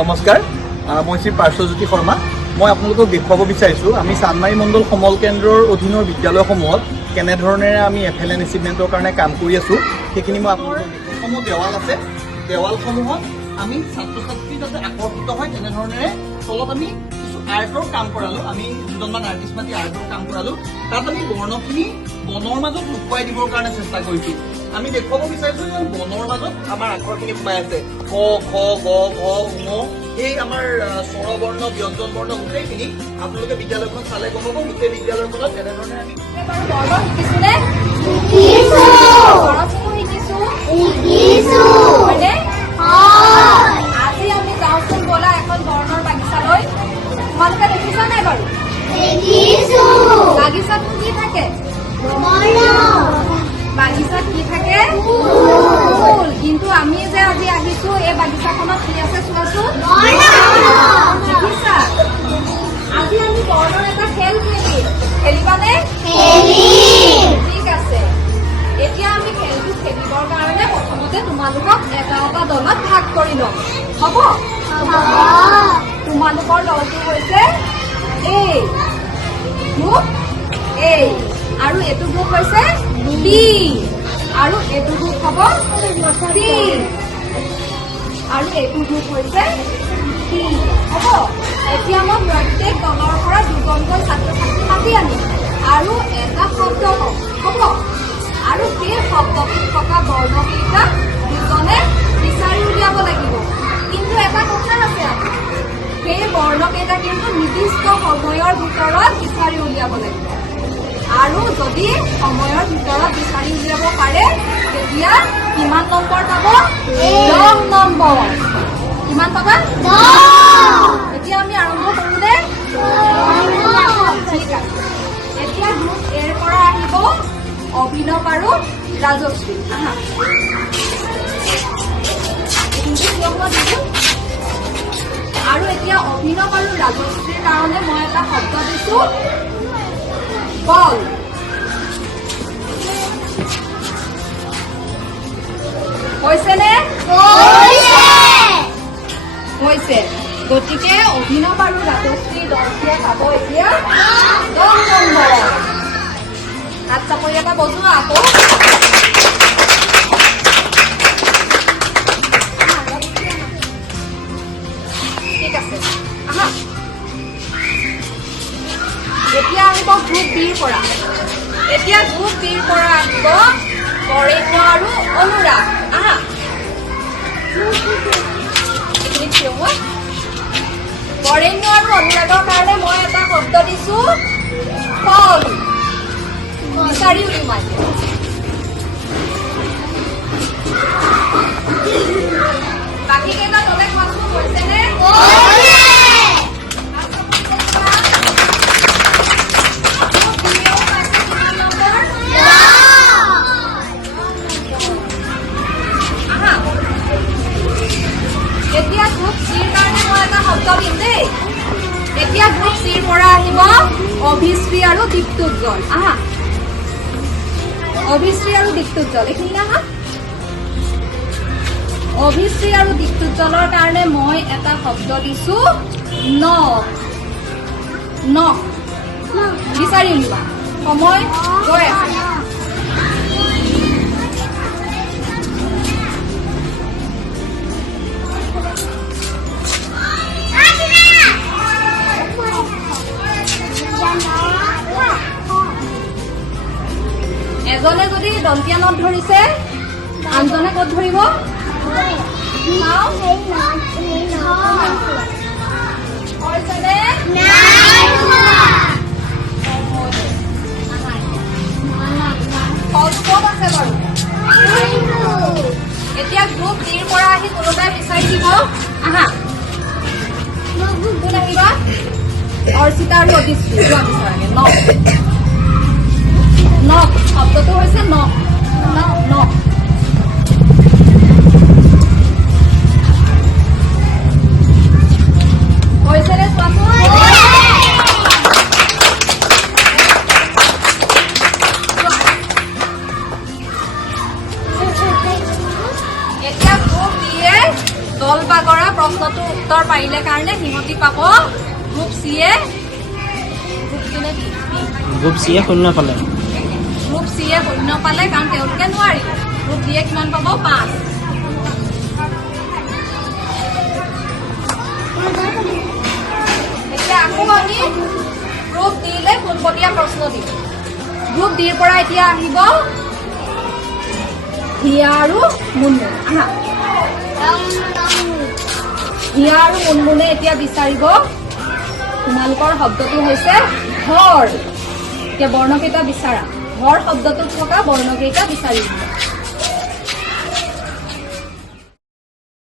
নমস্কাৰ, মই শ্ৰী পাৰ্শ্বজ্যোতি শৰ্মা। মই আপোনালোকক দেখুৱাব বিচাৰিছোঁ আমি চান্দমাৰী মণ্ডল সমল কেন্দ্ৰৰ অধীনৰ বিদ্যালয়সমূহত কেনেধৰণেৰে আমি FLN এচিভমেণ্টৰ কাৰণে কাম কৰি আছোঁ সেইখিনি মই আপোনালোকক সমূহ দেৱাল আছে, দেৱালসমূহত আমি ছাত্ৰ ছাত্ৰী যাতে আকৰ্ষিত হয় তেনেধৰণেৰে তলত আমি কিছু আৰ্টৰ কাম কৰালোঁ। আমি দুজনমান আৰ্টিষ্ট মাতি আৰ্টৰ কাম কৰালোঁ। তাত আমি বৰ্ণখিনি বনৰ মাজত লুকুৱাই দিবৰ কাৰণে চেষ্টা কৰিছোঁ। আমি দেখুৱাব বিচাৰিছোঁ যে বনৰ মাজত আমাৰ আখৰখিনি সোমাই আছে। ক, খ, গ, ঘ, ঙ, এই আমাৰ স্বৰবৰ্ণ ব্যঞ্জন বৰ্ণ গোটেইখিনি আপোনালোকে বিদ্যালয়খন চালে গম পাব। গোটেই বিদ্যালয়খনত তেনেধৰণে আমি আজি আমি যাওঁচোন ব'লা এখন বৰ্ণৰ বাগিচালৈ। তোমালোকে দেখিছা নাই বাৰু? বাগিচাত কি থাকে? বাগিচাত কি থাকে? ফুল। কিন্তু আমি যে আজি আহিছো এই বাগিচাখনত কি আছে চোৱাচোন। দেখিছা? আজি আমি বৰ্ণৰ এটা খেল খেলিম। খেলিবানে? ঠিক আছে। এতিয়া আমি খেলটো খেলিবৰ কাৰণে প্ৰথমতে তোমালোকক এটা এটা দলত ভাগ কৰি ল'ম। হ'ব? তোমালোকৰ দলটো হৈছে A গ্ৰুপ A আৰু এইটো গ্ৰুপ হৈছে B আৰু এইটো গ্ৰুপ হ'ব C আৰু এইটো গ্ৰুপ হৈছে D। হ'ব? এতিয়া মই প্ৰত্যেক দলৰ পৰা দুজনকৈ ছাত্ৰ ছাত্ৰী মাতি আনিম আৰু এটা শব্দ কম। হ'ব? আৰু সেই শব্দটোত থকা বৰ্ণকেইটা দুজনে বিচাৰি উলিয়াব লাগিব। কিন্তু এটা কথা আছে, সেই বৰ্ণকেইটা কিন্তু নিৰ্দিষ্ট সময়ৰ ভিতৰত বিচাৰি উলিয়াব লাগিব। আৰু যদি সময়ৰ ভিতৰত বিচাৰি উলিয়াব পাৰে তেতিয়া কিমান নম্বৰ পাব? 10 নম্বৰ। কিমান পাবা? 10। এতিয়া আমি আৰম্ভ কৰোঁনে? ঠিক আছে। এতিয়া গ্ৰুপ এৰ পৰা আহিব অভিনৱ আৰু ৰাজশ্ৰী। আৰু এতিয়া অভিনৱ আৰু ৰাজশ্ৰীৰ কাৰণে মই এটা শব্দ দিছো, বল। হৈছেনে? হৈছে। গতিকে অভিনৱ আৰু ৰাজশ্ৰী দলটোৱে পাব এতিয়া 10 নম্বৰ। হাত চাপৰি এটা বজোৱা আকৌ। ঠিক আছে। আহা। এতিয়া আহিব গ্ৰুপ বিৰ পৰা। এতিয়া গ্ৰুপ বিৰ পৰা আহিব বৰেণ্য আৰু অনুৰাগ। আহা। বৰেণ্য আৰু অনুৰাগৰ কাৰণে মই এটা শব্দ দিছো, ফল। বিচাৰি উলিয়াই। বাকী কেইটা দলে কোৱাচোন হৈছেনে? এতিয়া গ্ৰুপ চিৰ কাৰণে মই এটা শব্দ দিম দেই। এতিয়া গ্ৰুপ চিৰ পৰা আহিব অভিশ্ৰী আৰু দীপ্তোজ্জ্বল। আহা। অভিশ্ৰী আৰু দীপ্তোজ্জ্বল এইখিনি আহা। অভিশ্ৰী আৰু দীপ্তোজ্জ্বলৰ কাৰণে মই এটা শব্দ দিছো, নখ। নখ বিচাৰি উলিওৱা। সময় গৈ আছে। এজনে যদি দন্তীয়া নখ ধৰিছে আনজনে ক'ত ধৰিব? ক'ত আছে বাৰু? এতিয়া গ্ৰুপ ডিৰ পৰা আহি কোনোবাই বিচাৰি দিব। আহা। কোন আহিবা? অৰ্চিতা আৰু অদিশ্ৰী যোৱা বিচাৰাগে। নখ। নখ শব্দটো হৈছে নখ। নখ। হৈছেনে চোৱাচোন? এতিয়া গ্ৰুপ বিয়ে দল বাগৰা প্ৰশ্নটোৰ উত্তৰ পাৰিলে কাৰণে সিহঁতি পাব গ্ৰুপ চিয়ে গ্ৰুপ চিয়ে 0 পালে। গ্ৰুপ চিয়ে 0 পালে কাৰণ তেওঁলোকে নোৱাৰিব। গ্ৰুপ ডিয়ে কিমান পাব 5। এতিয়া আকৌ আমি গ্ৰুপ ডিলে পোনপটীয়া প্ৰশ্ন দিম। গ্ৰুপ ডিৰ পৰা এতিয়া আহিব হিয়া আৰু মুনমুন। আহা, হিয়া আৰু মুনমুনে এতিয়া বিচাৰিব তোমালোকৰ শব্দটো হৈছে ঘৰ। এতিয়া বৰ্ণকেইটা বিচাৰা, ঘৰ শব্দটোত থকা বৰ্ণকেইটা বিচাৰিব।